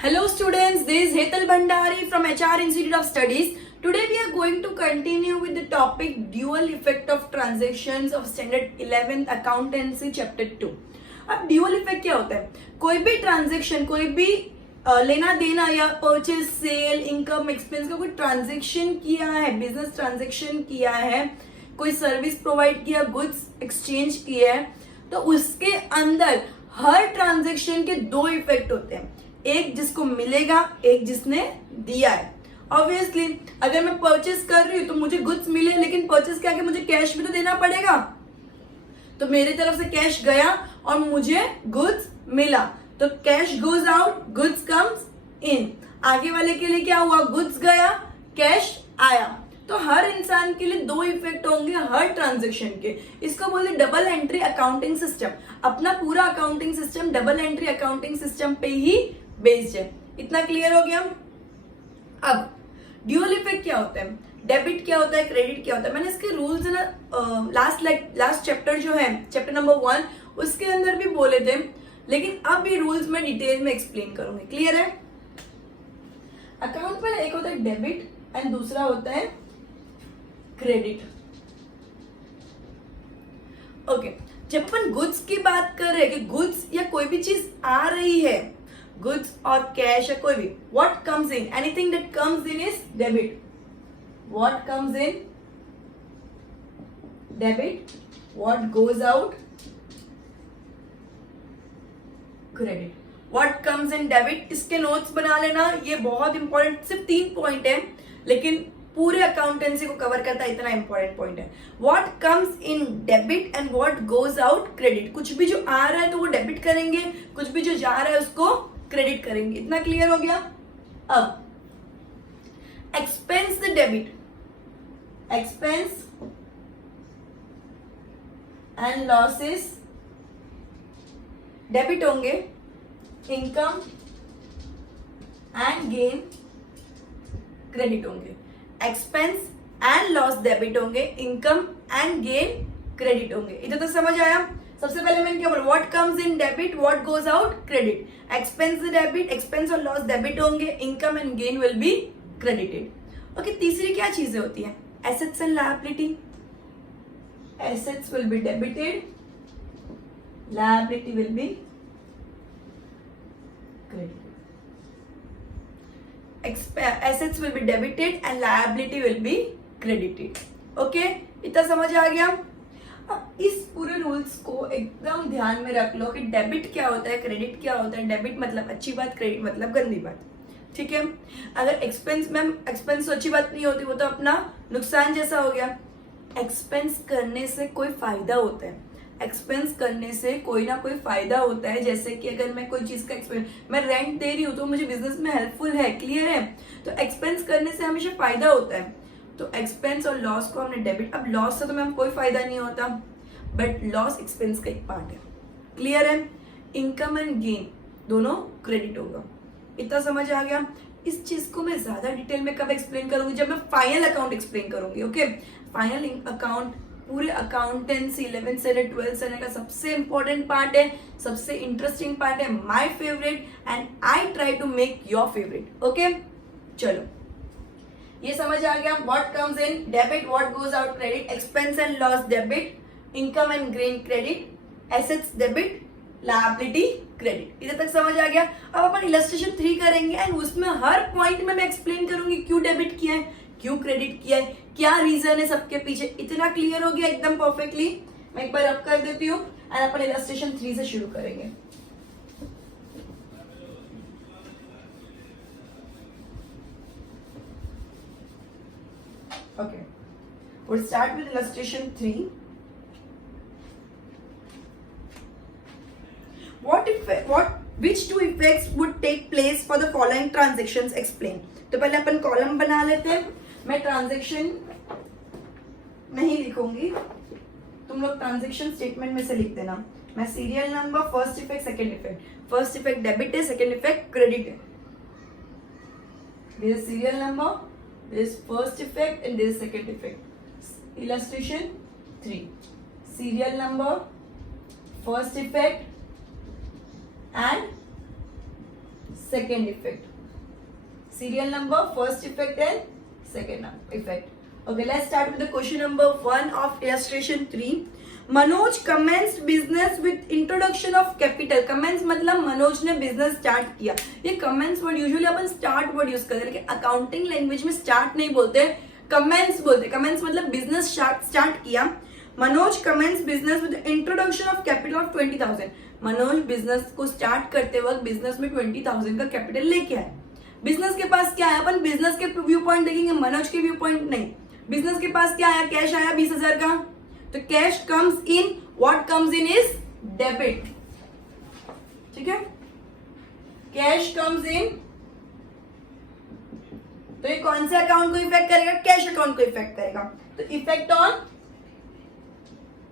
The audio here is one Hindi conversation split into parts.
Hello students, this is Hetal Bhandari from HR Institute of Studies. Today we are going to continue with the topic dual effect of transactions of standard 11th accountancy chapter 2. अब ड्यूअल इफेक्ट क्या होता है? कोई भी ट्रांजेक्शन, कोई भी लेना देना या परचेज सेल इनकम एक्सपेंस का कोई ट्रांजेक्शन किया है, बिजनेस ट्रांजेक्शन किया है, कोई सर्विस प्रोवाइड किया, गुड्स एक्सचेंज किया है, तो उसके अंदर हर ट्रांजेक्शन के दो इफेक्ट होते हैं, एक जिसको मिलेगा, एक जिसने दिया है. ऑब्वियसली अगर मैं परचेस कर रही हूँ तो मुझे गुड्स मिले, लेकिन परचेस के आगे मुझे कैश भी तो देना पड़ेगा. तो मेरी तरफ से कैश गया और मुझे गुड्स मिला, तो cash goes out, goods comes इन. आगे वाले के लिए क्या हुआ? गुड्स गया, कैश आया. तो हर इंसान के लिए दो इफेक्ट होंगे हर ट्रांजेक्शन के. इसको बोलते डबल एंट्री अकाउंटिंग सिस्टम. अपना पूरा accounting system double entry accounting system पे ही बेस्ड है. इतना क्लियर हो गया? अब ड्यूअल इफेक्ट क्या होता है, डेबिट क्या होता है, क्रेडिट क्या होता है, मैंने इसके रूल्स ना लास्ट चैप्टर जो है चैप्टर नंबर 1 उसके अंदर भी बोले थे, लेकिन अब भी रूल्स में डिटेल में एक्सप्लेन करूंगी. क्लियर है? अकाउंट में एक होता है डेबिट एंड दूसरा होता है क्रेडिट. ओके, जब अपन गुड्स की बात कर रहे हैं कि गुड्स या कोई भी चीज आ रही है, गुड्स और कैश या कोई भी, what comes in, anything that comes in is debit. What comes in debit, what goes out credit. What comes in debit, इसके नोट्स बना लेना, ये बहुत इंपॉर्टेंट, सिर्फ 3 पॉइंट है लेकिन पूरे अकाउंटेंसी को कवर करता है, इतना इंपॉर्टेंट पॉइंट है. What comes in debit and what goes out credit. कुछ भी जो आ रहा है तो वो डेबिट करेंगे, कुछ भी जो जा रहा है उसको क्रेडिट करेंगे. इतना क्लियर हो गया? अब expense the debit, expense and losses debit होंगे, इनकम एंड गेन क्रेडिट होंगे. एक्सपेंस एंड लॉस डेबिट होंगे, इनकम एंड गेन क्रेडिट होंगे. इधर तक समझ आया? सबसे पहले मैंने क्या बोला? What comes in debit, what goes out credit. Expense debit, expense और लॉस डेबिट होंगे, income and gain will be credited. Okay, तीसरी क्या चीजें होती है? Assets and liability. Assets will be debited, liability will be credited. Assets will be debited and liability will be credited. Okay, इतना समझ आ गया? अब इस पूरे रूल्स को एकदम ध्यान में रख लो कि डेबिट क्या होता है, क्रेडिट क्या होता है. डेबिट मतलब अच्छी बात, क्रेडिट मतलब गंदी बात. ठीक है? अगर एक्सपेंस मैम एक्सपेंस तो अच्छी बात नहीं होती, वो तो अपना नुकसान जैसा हो गया. एक्सपेंस करने से कोई फायदा होता है, एक्सपेंस करने से कोई ना कोई फायदा होता है. जैसे कि अगर मैं कोई चीज का एक्सपेंस, मैं रेंट दे रही हूँ तो मुझे बिजनेस में हेल्पफुल है. क्लियर है? तो एक्सपेंस करने से हमेशा फायदा होता है. तो एक्सपेंस और लॉस को हमने डेबिट. अब लॉस से तो मैम कोई फायदा नहीं होता, बट लॉस एक्सपेंस का एक पार्ट है. क्लियर है? इनकम एंड गेन दोनों क्रेडिट होगा. इतना समझ आ गया? इस चीज को मैं ज्यादा डिटेल में कब एक्सप्लेन करूंगी? जब मैं फाइनल अकाउंट एक्सप्लेन करूंगी. ओके, फाइनल अकाउंट पूरे accountancy 11th standard 12th standard का सबसे इंपॉर्टेंट पार्ट है, सबसे इंटरेस्टिंग पार्ट है, my favourite, and I try to make your favourite. Okay, चलो ये समझ आ गया. What comes in debit, what goes out credit, expense and loss debit, income and gain credit, assets debit, liability credit. इधर तक समझ आ गया? अब अपन इलस्ट्रेशन 3 करेंगे एंड उसमें हर पॉइंट में मैं एक्सप्लेन करूंगी क्यों डेबिट किया है, क्यों क्रेडिट किया है, क्या रीजन है सबके पीछे. इतना क्लियर हो गया एकदम परफेक्टली? मैं एक बार रब कर देती हूँ एंड अपन इलस्ट्रेशन 3 से शुरू करेंगे. Okay, we'll start with illustration 3. Which two effects would take place for the following transactions? Explain. तो पहले अपन कॉलम बना लेते हैं. मैं ट्रांजेक्शन नहीं लिखूंगी, तुम लोग ट्रांजेक्शन स्टेटमेंट में से लिख देना. मैं serial number, first effect, second effect. First effect debit है, सेकंड इफेक्ट क्रेडिट है. This is serial number, this is first effect and this is second effect. Illustration 3. Serial number, first effect and second effect. Serial number, first effect and second effect. Okay, let's start with the question number 1 of illustration 3. Manoj commenced business with introduction of capital. commence मतलब मनोज ने business start किया. ये commence word usually अपन start word use करते हैं, लेकिन accounting language में start नहीं बोलते, commence बोलते. commence मतलब business start किया. Manoj commenced business with introduction of capital of 20,000. Manoj business को start करते वक्त business में 20,000 का capital लेके आए. बिजनेस के पास क्या है, अपन बिजनेस के व्यू पॉइंट देखेंगे, मनोज के व्यू पॉइंट नहीं. बिजनेस के पास क्या आया, कैश आया 20,000 का, तो cash comes in, what comes in is debit. ठीक है, कैश कम्स इन, तो ये कौन से अकाउंट को इफेक्ट करेगा, कैश अकाउंट को इफेक्ट करेगा. तो effect on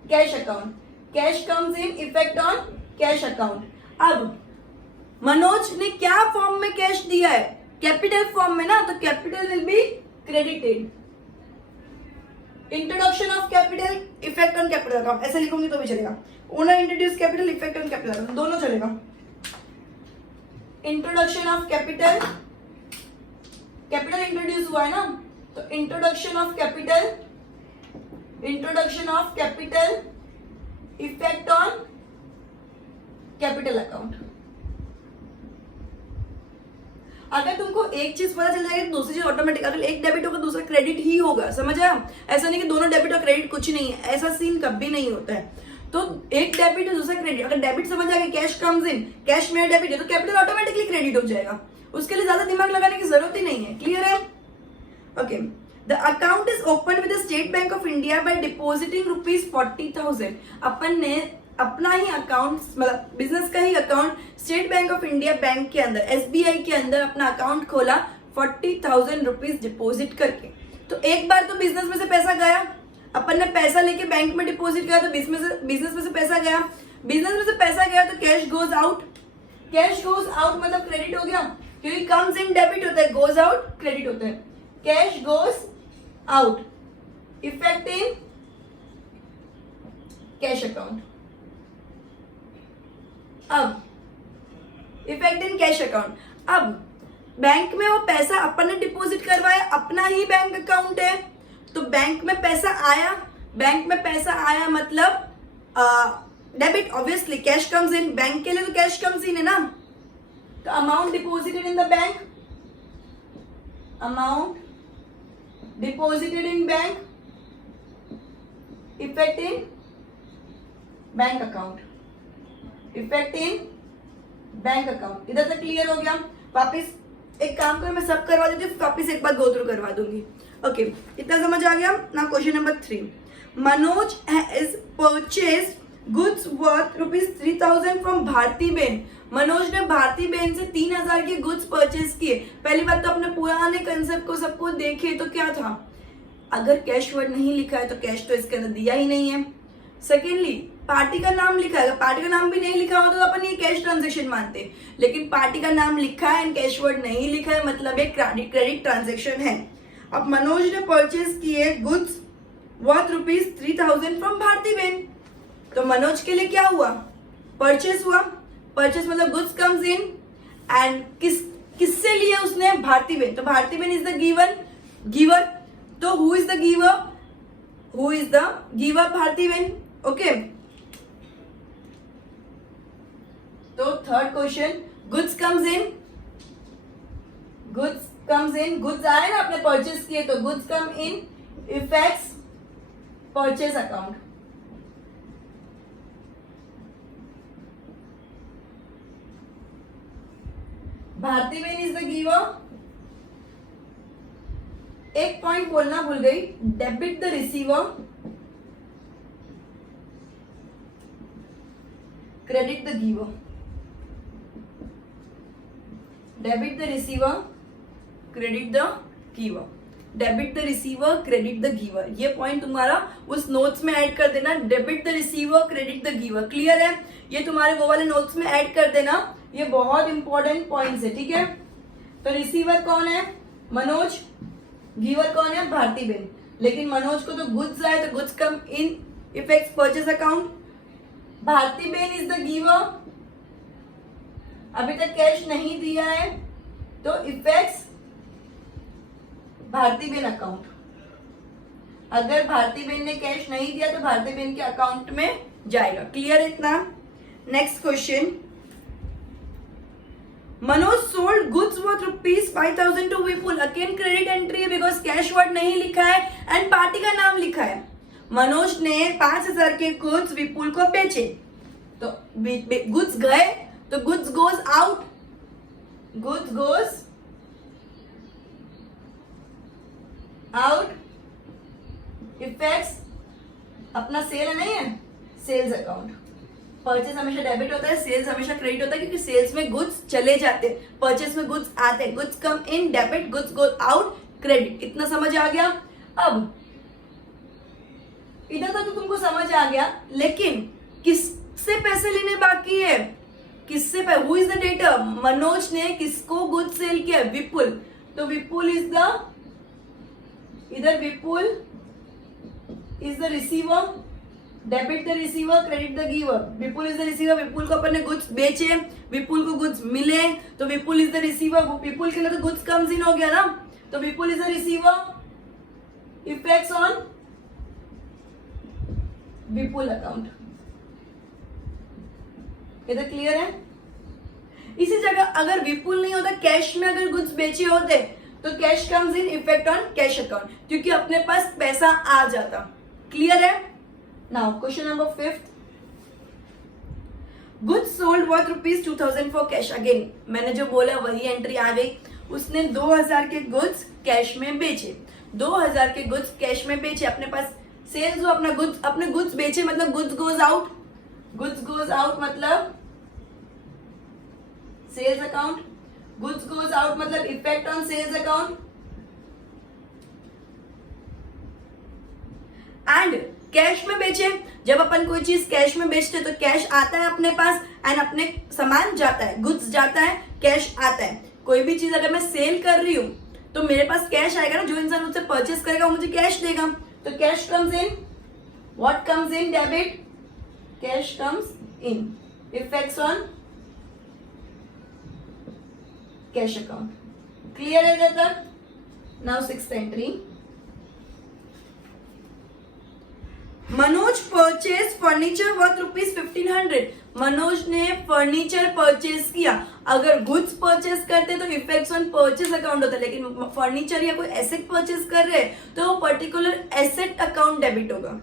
cash account, cash comes in, effect on cash account. अब मनोज ने क्या फॉर्म में कैश दिया है, कैपिटल फॉर्म में ना, तो capital will be credited. Introduction of capital, effect on capital account, ऐसे लिखूंगी तो भी चलेगा. Owner introduce capital, effect on capital account, दोनों चलेगा. Introduction of capital, capital introduce हुआ है ना, तो introduction of capital, introduction of capital, effect on capital account. अगर तुमको एक चीज पता चल जाएगी तो दूसरी चीज ऑटोमेटिक, अगर एक डेबिट होगा दूसरा क्रेडिट ही होगा. समझ आया? ऐसा नहीं कि दोनों डेबिट और क्रेडिट कुछ नहीं है, ऐसा सीन कभी नहीं होता है. तो एक डेबिट है दूसरा क्रेडिट. अगर डेबिट समझ आ गया, कैश कम्स इन, कैश में डेबिट है, तो कैपिटल ऑटोमेटिकली क्रेडिट हो जाएगा. उसके लिए ज्यादा दिमाग लगाने की जरूरत ही नहीं है. क्लियर है? Okay. The account is open with the State Bank of India by depositing ₹40,000. अपन ने अपना ही अकाउंट, मतलब बिजनेस का ही account State Bank of India bank के अंदर, एसबीआई के अंदर अपना अकाउंट खोला 40,000 रुपीज डिपोजिट करके. तो एक बार तो बिजनेस में से पैसा गया, अपन ने पैसा लेके बैंक में डिपोजिट किया, तो बिजनेस में से पैसा गया. बिजनेस में से पैसा गया तो cash goes out. Cash goes out मतलब क्रेडिट हो गया, क्योंकि कम्स इन डेबिट होता है, गोज आउट क्रेडिट होता है. Cash goes out, effect in cash account. अब इफेक्ट इन कैश अकाउंट. अब बैंक में वो पैसा अपन ने डिपॉजिट करवाया, अपना ही बैंक अकाउंट है, तो बैंक में पैसा आया, बैंक में पैसा आया मतलब डेबिट. ऑब्वियसली कैश कम्स इन, बैंक के लिए तो कैश कम्स इन है ना. तो amount deposited in the bank, amount deposited in bank, effect in bank account, effect in bank account. इधर तक क्लियर हो गया? वापस एक काम करो, मैं सब करवा देती हूँ, वापस एक बार गो थ्रू करवा दूंगी. ओके, इतना समझ आ गया ना. Question number 3. Manoj has purchased goods worth ₹3,000 from Bharti ben. Manoj ने भारती बेन से 3,000 के गुड्स परचेज किए. पहली बात तो अपने पुराने कंसेप्ट को सबको देखे तो क्या था, अगर कैश वर्ड नहीं लिखा है तो कैश तो इसके अंदर दिया ही नहीं है. सेकेंडली पार्टी का नाम लिखा है, पार्टी का नाम भी नहीं लिखा हो तो अपन ये कैश ट्रांजेक्शन मानते हैं, लेकिन पार्टी का नाम लिखा है एंड कैश वर्ड नहीं लिखा है, मतलब एक क्रेडिट ट्रांजेक्शन है. अब मनोज ने परचेज किए goods worth ₹3,000 from Bharti ben, तो मनोज के लिए क्या हुआ, परचेज हुआ. परचेज मतलब गुड्स कम्स इन एंड किससे लिया उसने, भारती बेन. तो Bharti ben is the giver. तो who is the giver, who is the giver, Bharti ben. Okay. तो third question, goods comes in, goods comes in, goods आए ना आपने परचेज किए, तो goods come in, effects purchase account. Bharti ben is the giver. एक पॉइंट बोलना भूल गई, debit the receiver, credit the giver. Debit the receiver, credit the giver. Debit the receiver, credit the giver. ये पॉइंट तुम्हारा उस नोट्स में ऐड कर देना, debit the receiver, credit the giver. Clear है? ये तुम्हारे वो वाले नोट्स में ऐड कर देना, ये बहुत इंपॉर्टेंट पॉइंट्स है. ठीक है? तो रिसीवर कौन है, मनोज. गिवर कौन है, भारती बेन. लेकिन मनोज को तो गुड्स आए तो goods come in effects purchase account. Bharti ben is the giver, अभी तक कैश नहीं दिया है तो इफेक्ट्स भारती बेन अकाउंट। अगर भारती बेन ने कैश नहीं दिया तो भारती बेन के अकाउंट में जाएगा। क्लियर इतना? Next question, Manoj sold goods worth ₹5,000 to Vipul. Again credit entry है बिकॉज कैश वर्ड नहीं लिखा है एंड पार्टी का नाम लिखा है। मनोज ने 5,000 के गुड्स विपुल को बेचे, तो गुड्स गए तो goods goes out, goods goes out, effects अपना सेल है नहीं है, सेल्स अकाउंट। परचेस हमेशा डेबिट होता है, सेल्स हमेशा क्रेडिट होता है क्योंकि सेल्स में गुड्स चले जाते हैं, परचेस में गुड्स आते हैं। Goods come in debit, goods go out credit. इतना समझ आ गया? अब इधर तक तो तुमको समझ आ गया, लेकिन किससे पैसे लेने बाकी है? किससे? Who is the debtor? Manoj ने किसको गुड्स सेल किया? विपुल। तो विपुल इज द, इधर Vipul is the receiver, debit the receiver, credit the giver. Vipul is the receiver, Vipul को अपन ने गुड्स बेचे, विपुल को गुड्स मिले, तो विपुल इज द रिसीवर। विपुल के लिए तो गुड्स कम्स इन हो गया ना, तो Vipul is the receiver. Effects on Vipul account. इधर क्लियर है? इसी जगह अगर विपुल नहीं होता, कैश में अगर गुड्स बेचे होते तो cash comes in, effect on cash account, क्योंकि अपने पास पैसा आ जाता। क्लियर है? Now question number 5, goods sold worth ₹2,000 for cash. Again मैंने जो बोला वही एंट्री आ गई। उसने 2,000 के गुड्स कैश में बेचे, 2,000 के गुड्स कैश में बेचे। अपने पास सेल्स हो, अपना गुड्स, अपने गुड्स बेचे मतलब goods goes out, goods goes out मतलब sales account, goods goes out मतलब effect on sales account. And cash में बेचे, जब अपन कोई चीज कैश में बेचते तो कैश आता है अपने पास एंड अपने सामान जाता है, गुड्स जाता है, कैश आता है। कोई भी चीज अगर मैं सेल कर रही हूं तो मेरे पास कैश आएगा ना, जो इंसान मुझसे परचेस करेगा वो मुझे कैश देगा, तो cash comes in. What comes in? Debit, cash comes in, effects on cash account. Clear है इधर तक? Now 6th entry, Manoj purchase furniture worth ₹1,500। Manoj ने फर्नीचर परचेज किया। अगर गुड्स परचेज करते तो इफेक्ट्स ऑन परचेज अकाउंट होता है, लेकिन फर्नीचर या कोई एसेट परचेज कर रहे हैं तो वो पर्टिकुलर एसेट अकाउंट डेबिट होगा।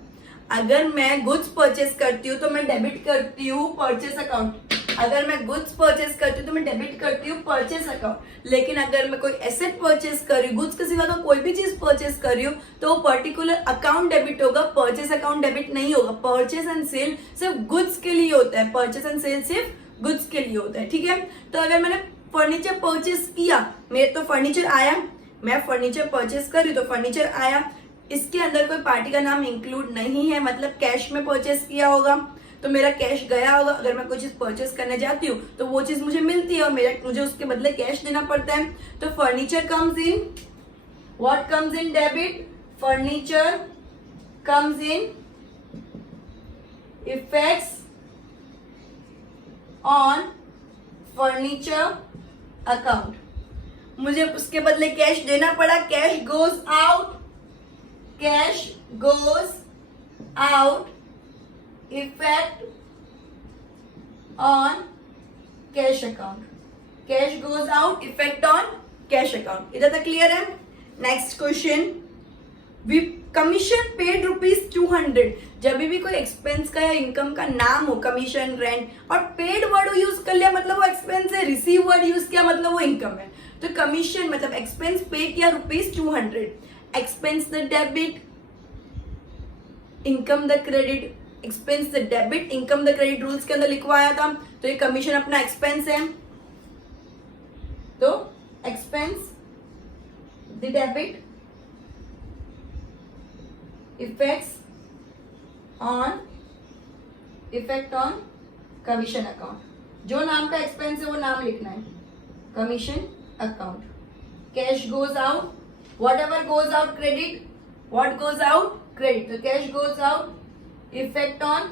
अगर मैं गुड्स परचेज करती हूँ तो मैं डेबिट करती हूँ परचेज अकाउंट, अगर मैं गुड्स परचेज करती हूँ तो मैं डेबिट करती हूँ परचेज अकाउंट। लेकिन अगर मैं कोई एसेट परचेज कर रही हूँ, गुड्स के सिवा तो कोई भी चीज परचेज कर रही हूँ, तो वो पर्टिकुलर अकाउंट डेबिट होगा, परचेज अकाउंट डेबिट नहीं होगा। परचेज एंड सेल सिर्फ गुड्स के लिए होता है, परचेज एंड सेल सिर्फ गुड्स के लिए होता है। ठीक है? तो अगर मैंने फर्नीचर परचेज किया, मेरे तो फर्नीचर आया, मैं फर्नीचर परचेज कर रही हूँ तो फर्नीचर आया, इसके अंदर कोई पार्टी का नाम इंक्लूड नहीं है, मतलब कैश में परचेज किया होगा तो मेरा कैश गया होगा। अगर मैं कोई चीज परचेस करने जाती हूँ तो वो चीज मुझे मिलती है और मुझे उसके बदले कैश देना पड़ता है। तो furniture comes in, what comes in? Debit. Furniture comes in, effects on furniture account. मुझे उसके बदले कैश देना पड़ा, cash goes out, cash goes out, effect on cash account, cash goes out, effect on cash account. इधर तक क्लियर है? Next question, commission paid ₹200। जब भी कोई एक्सपेंस का या इनकम का नाम हो, कमीशन, रेंट, और पेड वर्ड यूज कर लिया मतलब वो एक्सपेंस है, रिसीव वर्ड यूज किया मतलब वो इनकम है। तो कमीशन मतलब एक्सपेंस पे किया ₹200, expense the debit, income the credit. Expense the debit, income the credit rules के अंदर लिखवाया था, तो ये कमीशन अपना एक्सपेंस है, तो expense the debit, effect on commission account. जो नाम का एक्सपेंस है वो नाम लिखना है, commission account. Cash goes out, whatever goes out credit, what goes out credit, तो cash goes out, effect on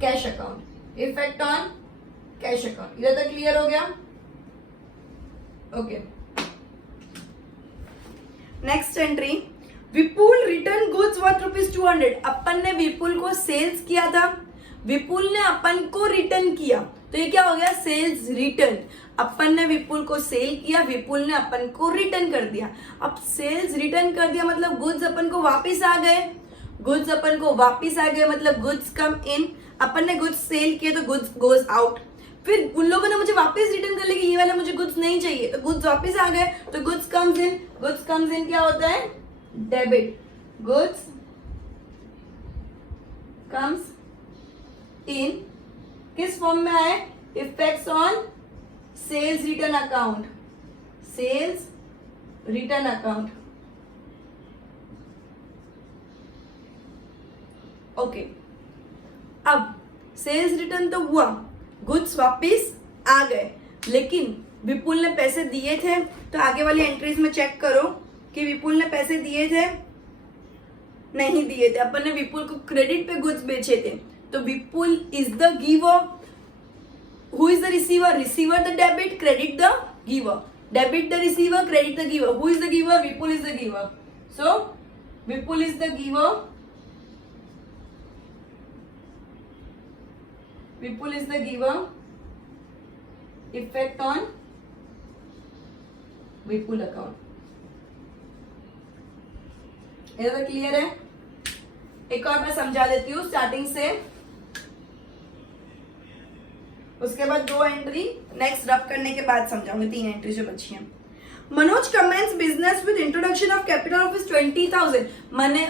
cash account, effect on cash account. इधर तक क्लियर हो गया? Okay. Next entry, Vipul return goods worth ₹200। अपन ने विपुल को सेल्स किया था, विपुल ने अपन को रिटर्न किया, तो ये क्या हो गया? Sales return. अपन ने विपुल को सेल किया, विपुल ने अपन को रिटर्न कर दिया। अब सेल्स रिटर्न कर दिया मतलब गुड्स अपन को वापस आ गए, गुड्स अपन को वापस आ गए मतलब गुड्स कम इन। अपन ने गुड्स सेल किए तो गुड्स गोज आउट। फिर उन लोगों ने मुझे वापस रिटर्न कर लिया कि ये वाला मुझे गुड्स नहीं चाहिए, तो गुड्स वापस आ गए, तो goods comes in. Goods comes इन क्या होता है? डेबिट। गुड्स कम्स इन किस फॉर्म में आए? Effects on sales return account, sales return account. Okay, अब सेल्स रिटर्न तो हुआ, गुड्स वापिस आ गए, लेकिन विपुल ने पैसे दिए थे, तो आगे वाली एंट्रीज में चेक करो कि विपुल ने पैसे दिए थे, नहीं दिए थे। अपन ने विपुल को क्रेडिट पे गुड्स बेचे थे, तो Vipul is the giver. Who is the receiver? Receiver the debit, credit the giver. Debit the receiver, credit the giver. Who is the giver? Vipul is the giver. So Vipul is the giver, Vipul is the giver, effect on Vipul account. ये तो क्लियर है? एक और मैं समझा देती हूँ स्टार्टिंग से, उसके बाद 2 एंट्री नेक्स्ट रब करने के बाद समझाऊंगी, 3 एंट्री जो बची हैं। Manoj commences business with introduction of capital of 20,000।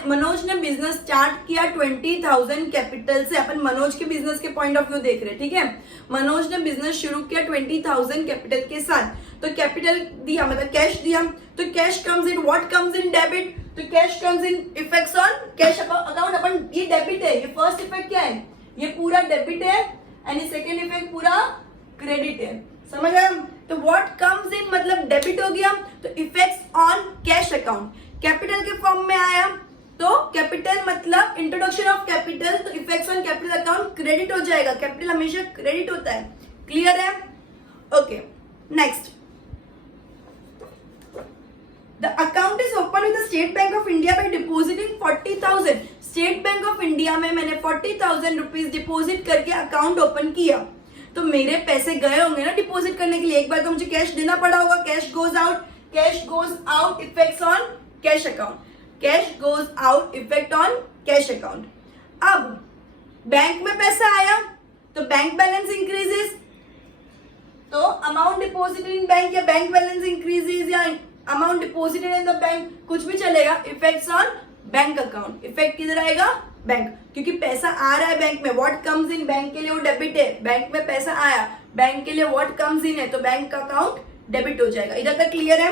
Manoj ने बिजनेस स्टार्ट किया 20,000 कैपिटल से। अपन मनोज के बिजनेस के पॉइंट ऑफ व्यू देख रहे हैं, ठीक है? मनोज ने बिजनेस शुरू किया 20,000 कैपिटल के साथ, तो कैपिटल दिया मतलब कैश दिया, तो cash comes in, what comes in? Debit. तो cash comes in, effects on cash account. अपन ये डेबिट है, ये फर्स्ट इफेक्ट क्या है? ये पूरा डेबिट है, एंड सेकेंड इफेक्ट पूरा क्रेडिट है। समझ आया? तो व्हाट कम्स इन मतलब डेबिट हो गया, तो effects on cash account. Capital के फॉर्म में आया, तो कैपिटल मतलब इंट्रोडक्शन ऑफ कैपिटल, तो effects on capital account credit हो जाएगा। कैपिटल हमेशा क्रेडिट होता है। क्लियर है? Okay, next, the account is open with the State Bank of India by depositing 40,000। State Bank of India में मैंने 40,000 रुपीज डिपॉजिट करके अकाउंट ओपन किया, तो मेरे पैसे गए होंगे ना डिपॉजिट करने के लिए, एक बार तो मुझे कैश देना पड़ा होगा। Cash goes out, cash goes out, effects on cash account. Cash goes out, effect on cash account. अब बैंक में पैसा आया, तो बैंक बैलेंस इंक्रीजेस, तो अमाउंट डिपॉजिटेड इन बैंक या बैंक बैलेंस इंक्रीजेस या amount deposited in the bank, कुछ भी चलेगा। Effects on bank account, effect किधर आएगा? बैंक, क्योंकि पैसा आ रहा है बैंक में। व्हाट कम्स इन, बैंक के लिए वो डेबिट है, बैंक में पैसा आया, बैंक के लिए व्हाट कम्स इन है, तो बैंक अकाउंट डेबिट हो जाएगा। इधर तक क्लियर है?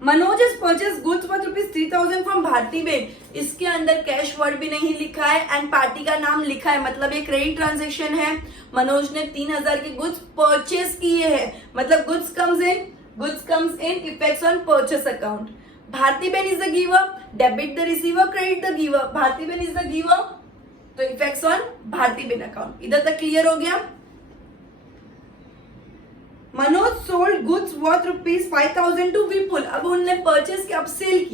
Manoj has purchased goods worth ₹3,000 from Bharti ben. इसके अंदर कैश वर्ड भी नहीं लिखा है एंड पार्टी का नाम लिखा है, मतलब ये क्रेडिट ट्रांजेक्शन है। मनोज ने 3,000 के गुड्स परचेस किए हैं, मतलब goods comes in, effects on purchase account. Bharti ben is the giver, debit the receiver, credit the giver. Bharti ben is the giver, तो effects on Bharti ben account. इधर तक क्लियर हो गया? Manoj sold goods worth ₹5,000 to Vipul. अब उन्होंने परचेस किया, अब सेल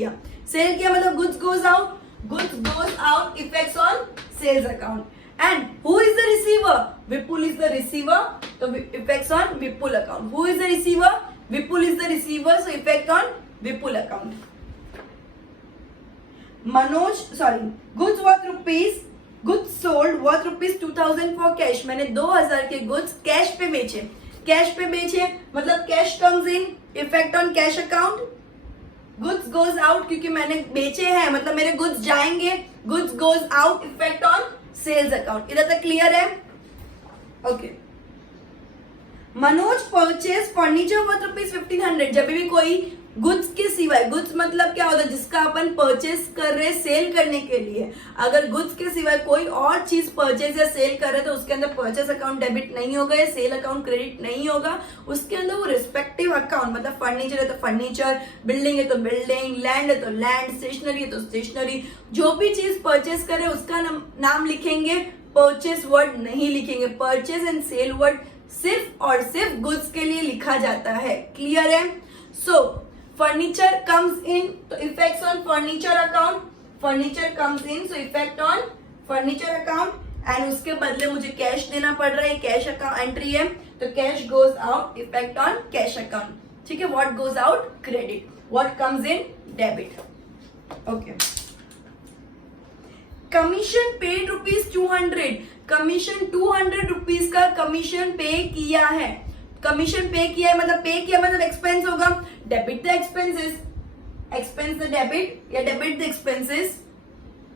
किया मतलब goods goes out, effects on sales account. And who is the receiver? Vipul is the receiver, तो effects on Vipul account. Who is the receiver? Vipul is the receiver, so effect on Vipul account. Goods sold worth ₹2,000 for cash. मैंने 2,000 के गुड्स कैश पे बेचे, मतलब cash comes in, effect on cash account. Goods goes out, क्योंकि मैंने बेचे हैं मतलब मेरे गुड्स जाएंगे, goods goes out, effect on sales account. इधर तक क्लियर है? Okay. Manoj purchase furniture worth ₹1,500। जब भी कोई गुड्स के सिवाय, गुड्स मतलब क्या होता है? जिसका अपन परचेस कर रहे सेल करने के लिए, अगर गुड्स के सिवाय कोई और चीज परचेज या सेल कर रहे तो उसके अंदर परचेस अकाउंट डेबिट नहीं होगा या सेल अकाउंट क्रेडिट नहीं होगा। उसके अंदर वो रिस्पेक्टिव अकाउंट, मतलब फर्नीचर है तो फर्नीचर, बिल्डिंग है तो बिल्डिंग, लैंड है तो लैंड, स्टेशनरी है तो स्टेशनरी, जो भी चीज परचेस करे उसका नाम लिखेंगे, परचेस वर्ड नहीं लिखेंगे। परचेस एंड सेल वर्ड सिर्फ और सिर्फ गुड्स के लिए लिखा जाता है। क्लियर है? सो फर्नीचर कम्स इन, तो effects on furniture account, furniture comes in, so effect on furniture account, and उसके बदले मुझे कैश देना पड़ रहा है, कैश अकाउंट एंट्री है, तो cash goes out, effect on cash account. ठीक है, what goes out credit, what comes in debit. Okay, commission paid ₹200, commission 200 rupees का कमीशन पे किया है। कमीशन पे किया है मतलब पे किया मतलब एक्सपेंस होगा, debit the expenses, expense the debit या debit the expenses,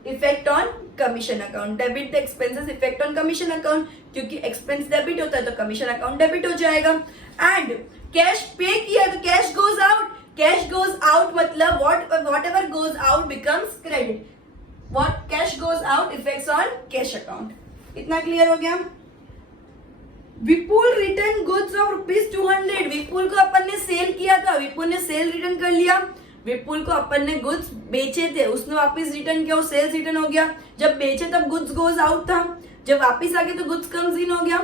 effect on commission account, debit the expenses, effect on commission account, क्योंकि एक्सपेंस डेबिट होता है तो कमीशन अकाउंट डेबिट हो जाएगा। एंड कैश पे किया तो cash goes out, cash goes out मतलब whatever goes out becomes credit, what cash goes out effects on cash account. इतना क्लियर हो गया? Vipul return goods of ₹200, Vipul को अपन ने सेल किया था, विपुल ने सेल रिटर्न कर लिया, विपुल को अपन ने गुड्स बेचे थे, उसने वापस रिटर्न किया, वो सेल्स रिटर्न हो गया। जब बेचे तब गुड्स गोज आउट था, जब वापस आ गए तो गुड्स कम्स इन हो गया,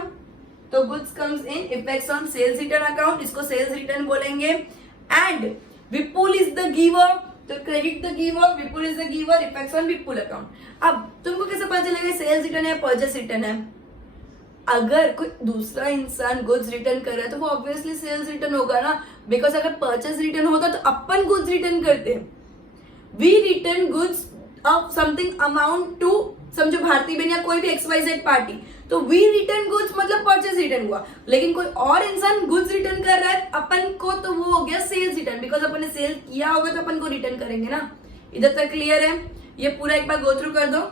तो goods comes in, effects on sales return account, इसको सेल्स रिटर्न बोलेंगे। And Vipul is the giver, तो credit the giver, Vipul is the giver, effects on Vipul account. अब तुमको कैसे पता चलेगा सेल्स रिटर्न है परचेस रिटर्न है? अगर कोई दूसरा इंसान गुड्स रिटर्न कर रहा है तो वो ऑब्वियसली सेल्स रिटर्न होगा ना, बिकॉज अगर परचेस रिटर्न होता तो अपन गुड्स रिटर्न करते हैं। We return goods of something amount to, समझो भारती बहन या कोई भी XYZ पार्टी, तो वी रिटर्न गुड्स मतलब परचेस रिटर्न हुआ। लेकिन कोई और इंसान गुड्स रिटर्न कर रहा है अपन को, तो वो हो गया सेल्स रिटर्न, बिकॉज अपन ने सेल किया होगा तो अपन को रिटर्न करेंगे ना। इधर तक क्लियर है? ये पूरा एक बार गो थ्रू कर दो।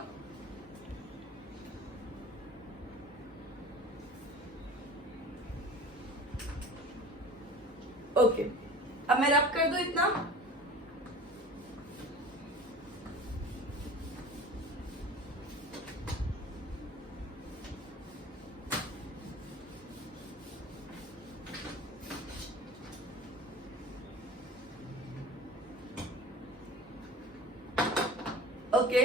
ओके, अब मैं रब कर दूं इतना। ओके,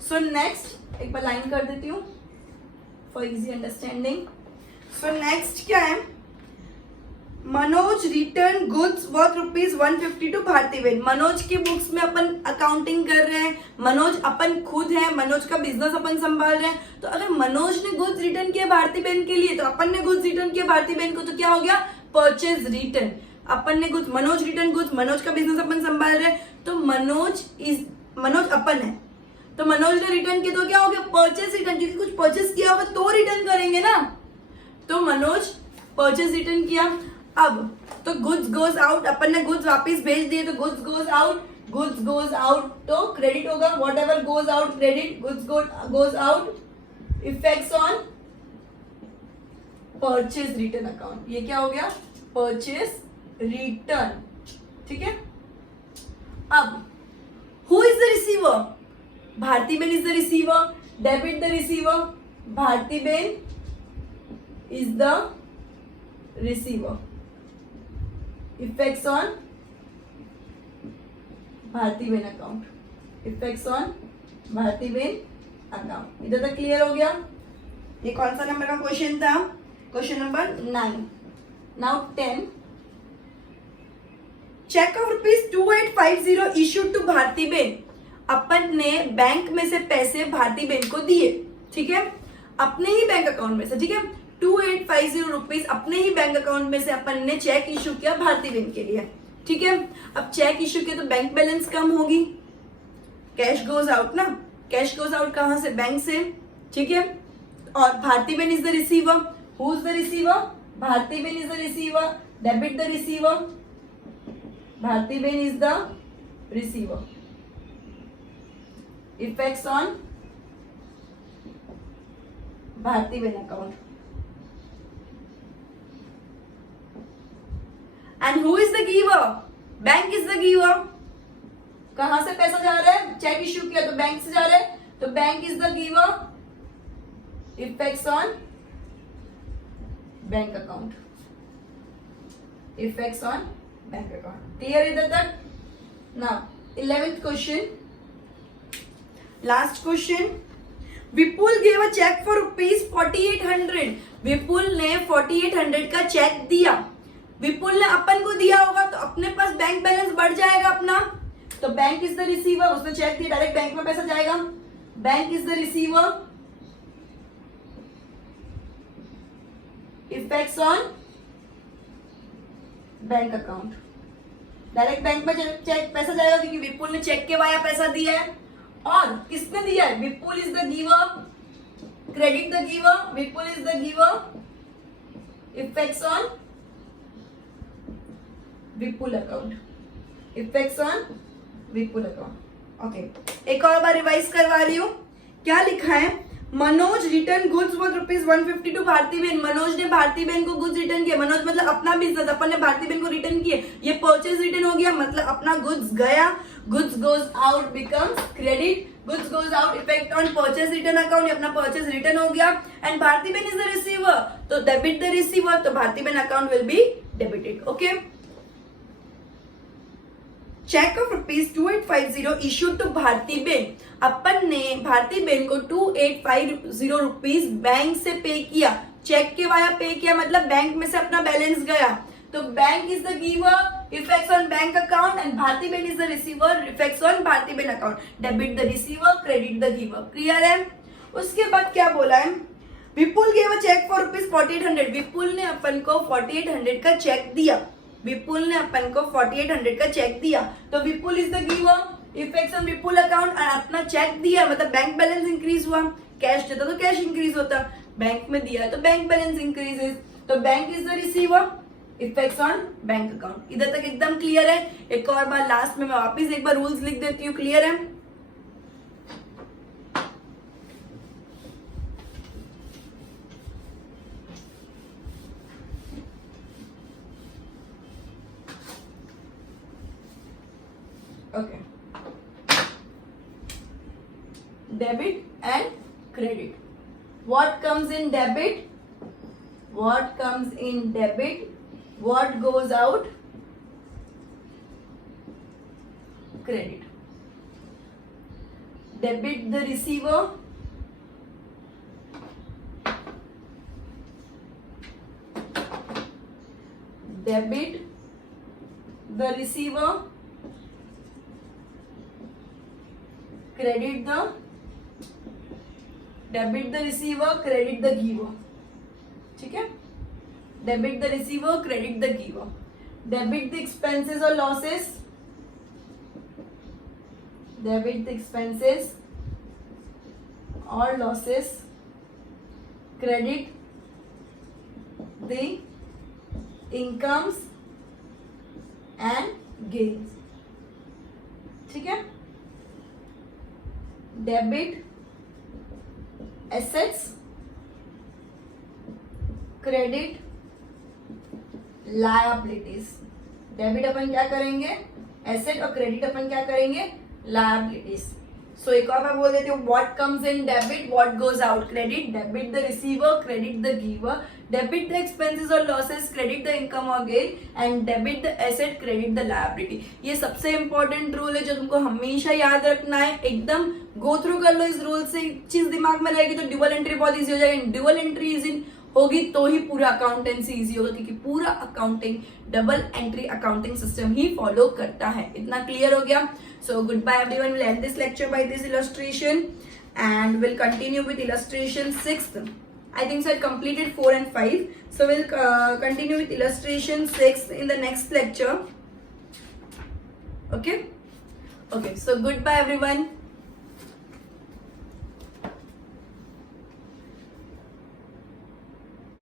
सो नेक्स्ट एक बार लाइन कर देती हूँ for easy understanding. So next क्या है? Manoj return goods worth ₹150 to Bharti बहन। मनोज की बुक्स में अपन अकाउंटिंग कर रहे हैं, मनोज अपन खुद है, मनोज का बिजनेस अपन संभाल रहे हैं, तो अगर मनोज ने गुड्स रिटर्न किया भारती बहन के लिए तो अपन ने गुड्स रिटर्न किया भारती बहन को, तो क्या हो गया? Purchase return. अपन ने goods, Manoj return goods, Manoj का बिजनेस अपन संभाल रहे हैं, तो मनोज अपन है, तो मनोज ने रिटर्न किया तो क्या हो गया? परचेज रिटर्न, क्योंकि कुछ परचेज किया होगा तो रिटर्न करेंगे ना, तो मनोज परचेज रिटर्न किया। अब तो गुड्स गोज आउट, अपन ने गुड्स वापस भेज दिए तो goods goes out, goods goes out तो क्रेडिट होगा, whatever goes out credit, goods goes out, effects on purchase return account. ये क्या हो गया? Purchase return. ठीक है, अब who is the receiver? Bharti बहन is the receiver, debit the receiver, Bharti बहन is the receiver, effects on Bharti बहन अकाउंट, इफेक्ट्स ऑन भारती बहन अकाउंट। इधर तक क्लियर हो गया? ये कौन सा नंबर का क्वेश्चन था? Question number 9। Now 10, cheque of ₹2850 issued to Bharti बहन। अपन ने बैंक में से पैसे भारती बहन को दिए, ठीक है, अपने ही बैंक अकाउंट में से, ठीक है, 2850 रुपीज अपने ही बैंक अकाउंट में से अपन ने चेक इश्यू किया भारती बहन के लिए, ठीक है। अब चेक इश्यू किया तो बैंक बैलेंस कम होगी, कैश गोज आउट ना, कैश गोज आउट कहां से? बैंक से, ठीक है। और भारती बहन is the receiver, who is the receiver? Bharti बहन is the receiver, debit the receiver, Bharti बहन is the receiver, effects on Bharti बहन account. And who is the giver? Bank is the giver. कहां से पैसा जा रहा है? चेक इश्यू किया तो बैंक से जा रहा है, तो bank is the giver, effects on bank account, effects on bank account. Clear इधर तक? Now 11th question, last question. Vipul gave a cheque for ₹4800। Vipul ने 4800 का चेक दिया। विपुल ने अपन को दिया होगा तो अपने पास बैंक बैलेंस बढ़ जाएगा अपना। तो बैंक इज द रिसीवर, उसने चेक दिया, डायरेक्ट बैंक में पैसा जाएगा। Bank is the receiver, effects on bank account. Direct bank में चेक पैसा जाएगा क्योंकि विपुल ने चेक के वाया पैसा दिया है। और किसने दिया है? Vipul is the giver, credit the giver, Vipul is the giver, effects on Vipul account, effects on Vipul account. Okay, एक और बार रिवाइज करवा रही हूँ। क्या लिखा है? Manoj return goods worth ₹150 to Bharti ben. Manoj ने भारती बेन को गुड्स रिटर्न किया। मनोज मतलब अपना बिजनेस, अपन ने भारती बेन को रिटर्न किए। ये परचेज रिटर्न हो गया, मतलब अपना गुड्स गया, goods goes out becomes credit, goods goes out effect on purchase return account, अपना परचेज रिटर्न हो गया। And Bharti ben is the receiver, तो डेबिट द रिसीवर, तो Bharti ben account will be debited. Okay, cheque of ₹2850 issued to Bharti ben. अपन ने भारती बेन को ₹2850 बैंक से पे किया, चेक के वाया पे किया, मतलब बैंक में से अपना बैलेंस गया। तो bank is the giver, effects on bank account, and Bharti ben is the receiver, effects on Bharti ben account. Debit the receiver, credit the giver. Clear है? उसके बाद क्या बोला है? Vipul gave a cheque for ₹4800। Vipul ने अपन को 4800 का चेक दिया। विपुल ने अपन को 4800 का चेक दिया, तो Vipul is the giver, effects on Vipul account, और अपना चेक दिया मतलब बैंक बैलेंस इंक्रीज हुआ। कैश देता तो कैश इंक्रीज होता, बैंक में दिया तो बैंक बैलेंस इंक्रीजेस, तो bank is the receiver, effects on bank account. इधर तक एकदम क्लियर है? एक और बार लास्ट में मैं वापिस एक बार रूल्स लिख देती हूँ। क्लियर है? Okay. Debit and credit. What comes in debit? What comes in debit? What goes out? Credit. Debit the receiver. Debit the receiver. Credit the, debit the receiver, credit the giver. ठीक है? Debit the receiver, credit the giver. Debit the expenses और लॉसेस, डेबिट द एक्सपेंसेस और losses, credit the incomes and gains. ठीक है? Debit assets, credit liabilities. Debit अपन क्या करेंगे? एसेट, और क्रेडिट अपन क्या करेंगे? लायबिलिटीज। सो एक और बार बोल देती हूँ, what comes in debit, what goes out? Credit, debit the receiver, credit the giver, debit the expenses और लॉसेस, क्रेडिट द इनकम और gain, and debit the asset, credit the liability. ये सबसे इंपॉर्टेंट रूल है जो तुमको हमेशा याद रखना है। एकदम गो थ्रू कर लो इस रूल से, एक चीज दिमाग में रहेगी तो ड्यूअल एंट्री बहुत इजी हो जाएगी। ड्यूअल एंट्री इजी होगी तो ही पूरा अकाउंटेंसी इजी होगा, क्योंकि पूरा accounting double entry accounting system ही फॉलो करता है। इतना क्लियर हो गया? So goodbye everyone, we'll end this lecture by this illustration and we'll continue with illustration 6th. I think so I completed 4 and 5. So we'll continue with illustration 6 in the next lecture. Okay? Okay, so goodbye everyone.